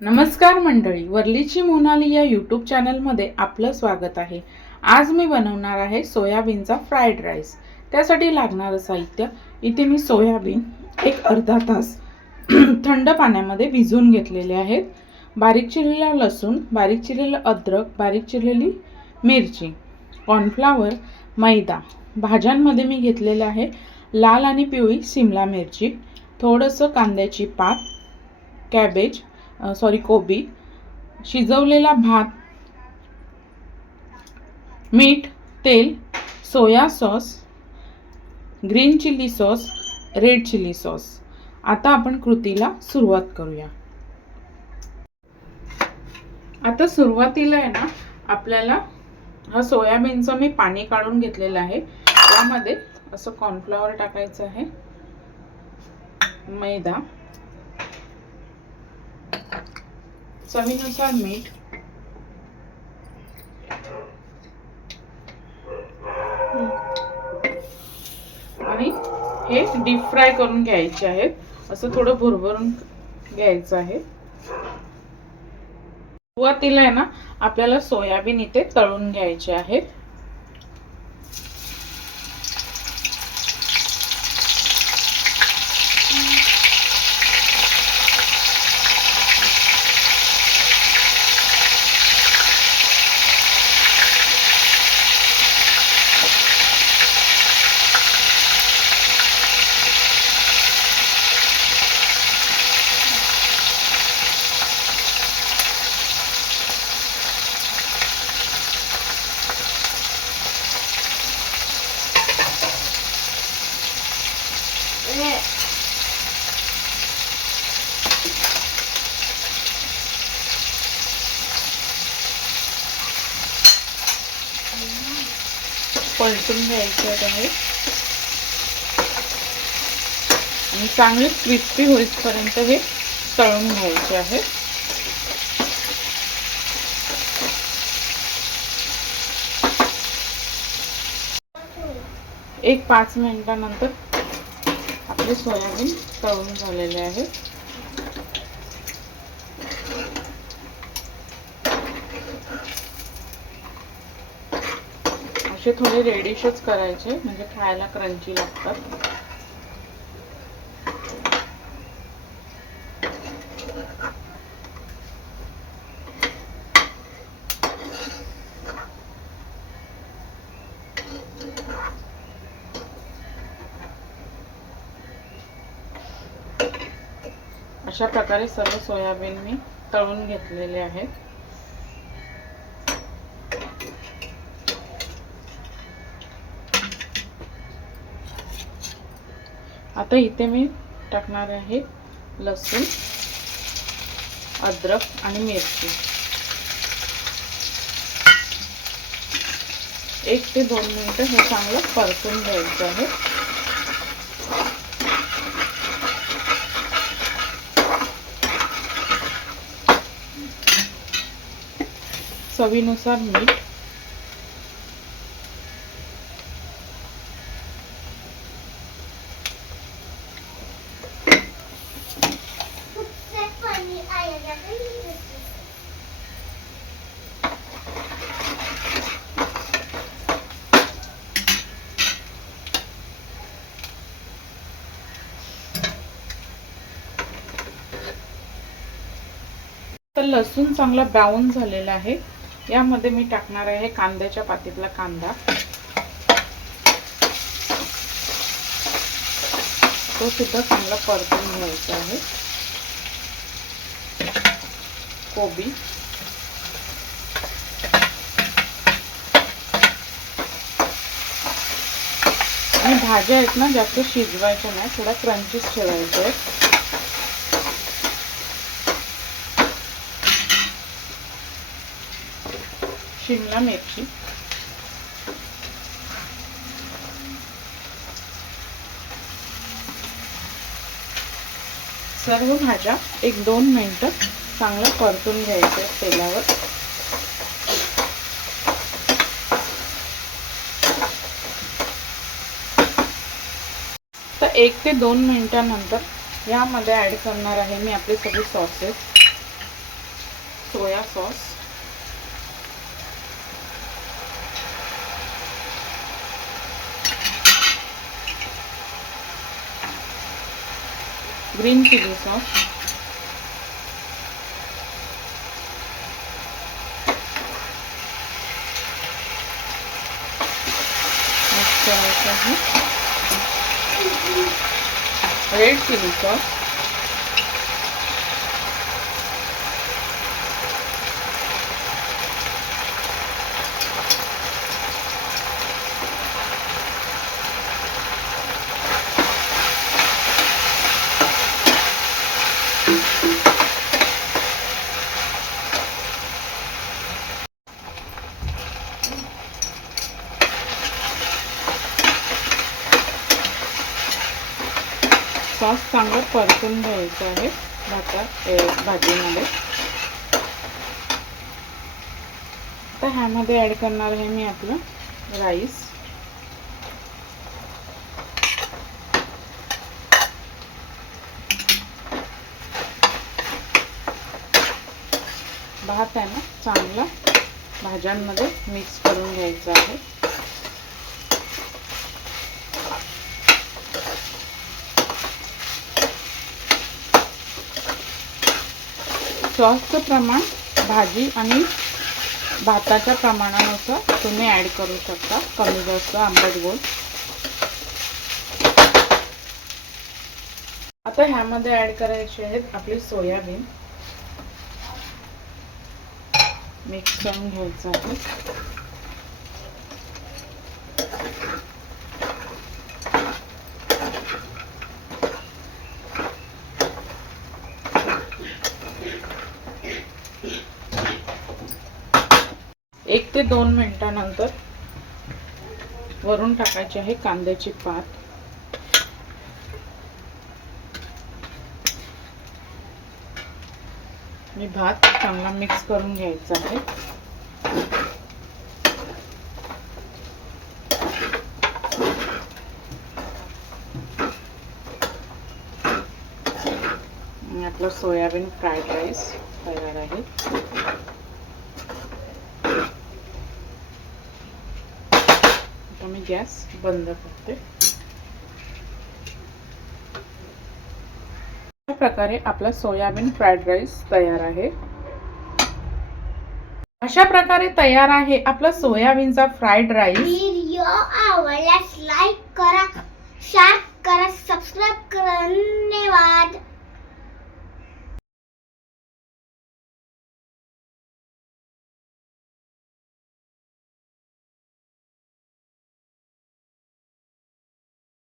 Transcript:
नमस्कार मंडळी, वरलीची मोनाली या यूट्यूब चॅनलमध्ये आपलं स्वागत आहे। आज मी बनवणार आहे सोयाबीनचा फ्राईड राईस। त्यासाठी लागणारं साहित्य, इथे मी सोयाबीन एक अर्धा तास थंड पाण्यामध्ये भिजवून घेतलेले आहेत। बारीक चिरलेला लसूण, बारीक चिरलेला अद्रक, बारीक चिरलेली मिरची, कॉर्नफ्लॉवर, मैदा। भाज्यांमध्ये मी घेतलेले आहे लाल आणि पिवळी शिमला मिरची, थोडंसं कांद्याची पात, कॅबेज कोबी, शिजवलेला भात, मीठ, तेल, soya sauce, green chilli sauce, red chilli sauce. आता आपण कृतीला सुरुवात करूया। आता सुरुवातीला आहे ना, आपल्याला हा सोयाबीनचं मी पाणी काढून घेतलेलं आहे। यामध्ये असं कॉर्नफ्लॉवर टाकायचं आहे, मैदा, चवीनुसार मीठ, आणि हे डीप फ्राय करून घ्यायचे आहेत। असं थोडं भुरभरून घ्यायचं आहे। सुरुवातीला आहे ना, आपल्याला सोयाबीन इथे तळून घ्यायचे आहेत। पलटून घ्यायचे आहे आणि चांगले क्रिस्पी होईपर्यंत हे तळून घ्यायचे आहे। एक 5 मिनिटांनंतर आपले सोयाबीन तळून झालेले आहे। असे थोडे रेडिशच करायचे, म्हणजे खायला क्रंची लागतात। अशा प्रकारे सर्व सोयाबीन मी तळून घेतलेले आहेत। आता इथे मी टाकणार आहे लसूण, अद्रक आणि मिरची। 1 ते 2 मिनिटं हे चांगलं परतून घ्यायचं आहे। चवीनुसार मीठ, तर लसूण चांगला ब्राऊन झालेला आहे। यामध्ये मी टाकणार आहे कांद्याच्या पातीतला कांदा, तो सुद्धा चांगला परतून घ्यायचा आहे। कोबी, आणि भाज्या आहेत ना, जास्त शिजवायच्या नाही, थोडा क्रंचीच ठेवायचे आहेत। शिमला मिरची, सर्व भाज्या 1-2 मिनिटं चांगलं परतून घ्यायचं तेलावर। तर 1 ते 2 मिनिटांनंतर यामध्ये ॲड करणार आहे मी आपले सगळे sauces. Soya sauce, green chilli sauce, mix करायचं आहे, रेड चिली सॉस, सॉस चांगलं परतून घ्यायचं आहे भाजीमध्ये. आता ह्यामध्ये ॲड करणार आहे मी आपलं राईस. भात आहे ना चांगला भाज्यांमध्ये मिक्स करून घ्यायचा आहे. सॉसचं प्रमाण भाजी आणि भाताच्या प्रमाणानुसार तुम्ही ॲड करू शकता, कमी जास्त आंबट गोड. आता ह्यामध्ये ॲड करायचे आहेत आपले सोयाबीन. मिक्स करून घ्यायचं आहे. एक ते 2 मिनिटांनंतर वरून टाकायची आहे कांद्याची पात. मी भात चांगला मिक्स करून घ्यायचा आहे. आणि आपलं सोयाबीन फ्राईड राईस तयार आहे. आता मी गॅस बंद करते. अशा प्रकारे आपला सोयाबीन फ्राईड राईस तयार आहे. अशा प्रकारे तयार आहे आपला सोयाबीनचा फ्राईड राईस. व्हिडिओ आवडल्यास लाईक करा, शेअर करा, सबस्क्राइब करा. धन्यवाद.